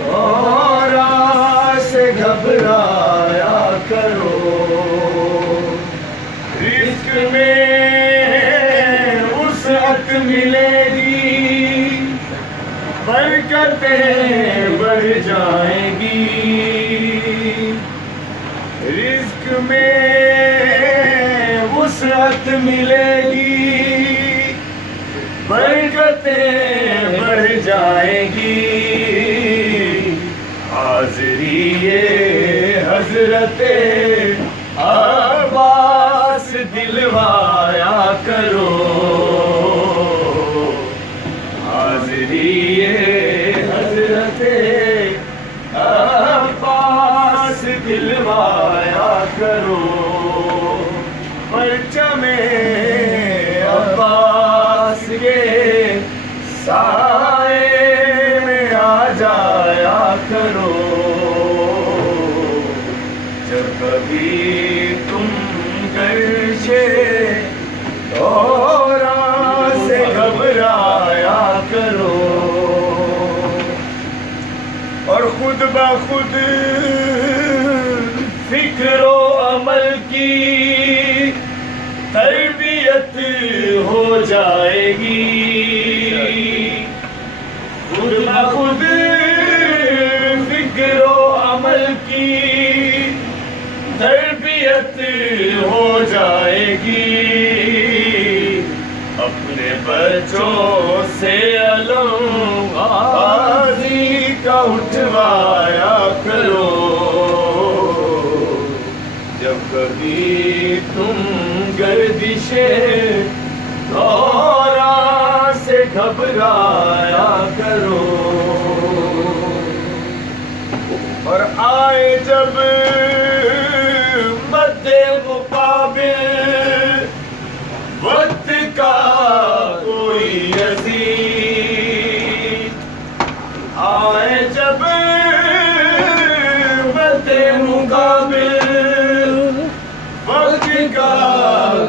غورا سے گھبرایا کرو، رزق میں وسعت ملے گی، برکتیں بڑھ جائیں گی، رزق میں وسعت ملے گی، برکتیں بڑھ جائیں گی۔ حاضری حضرت عباس دلوایا کرو، حاضری حضرت عباس دلوایا کرو، پرچم عباس کے سائے میں آ جایا کرو، جب کبھی تم گرشے غورا سے گھبرایا کرو، اور خود بخود فکر و عمل کی تربیت ہو جائے گی، خود بخود فکر و عمل کی تربیت ہو جائے گی، اپنے بچوں سے علم غازی کا اٹھوایا کرو، جب کبھی تم گردش غورا سے گھبرایا کرو، اور آئے جب مد مقابل وقت کا کوئی عزیز، آئے جب مد مقابل وقت کا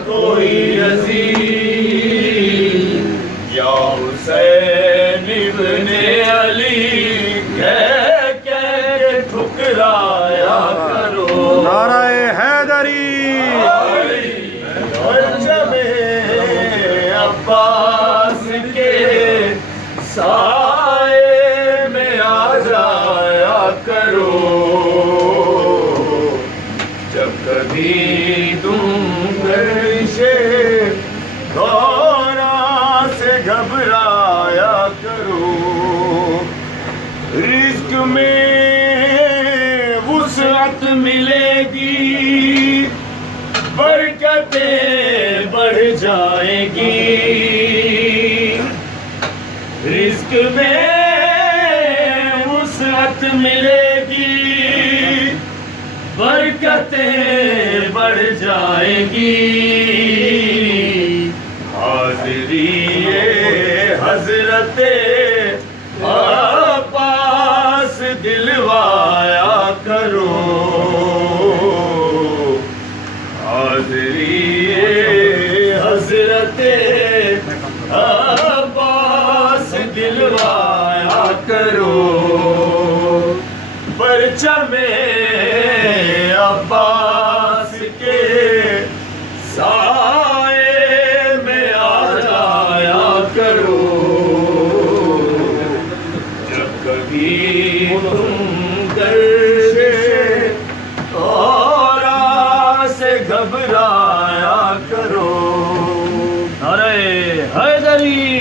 کوئی عزیز، یا حسین ابن علی کہہ کے ٹھکرایا کرو، نعرہ حیدری، پرچم عباس کے سائے میں آ جایا کرو، جب کبھی تم گرشے غورا سے گھبرایا کرو، رزق میں وسعت ملے گی، برکتیں بڑھ جائیں گی، رزق میں وسعت ملے گی، برکتیں بڑھ جائیں گی، حاضری حضرت عباس دلوایا کرو، حاضری حضرت عباس دلوایا کرو، پرچم عباس کے سائے میں آ جایا کرو، جب کبھی تم گرشے غورا سے گھبرایا کرو، نعرہ حیدری۔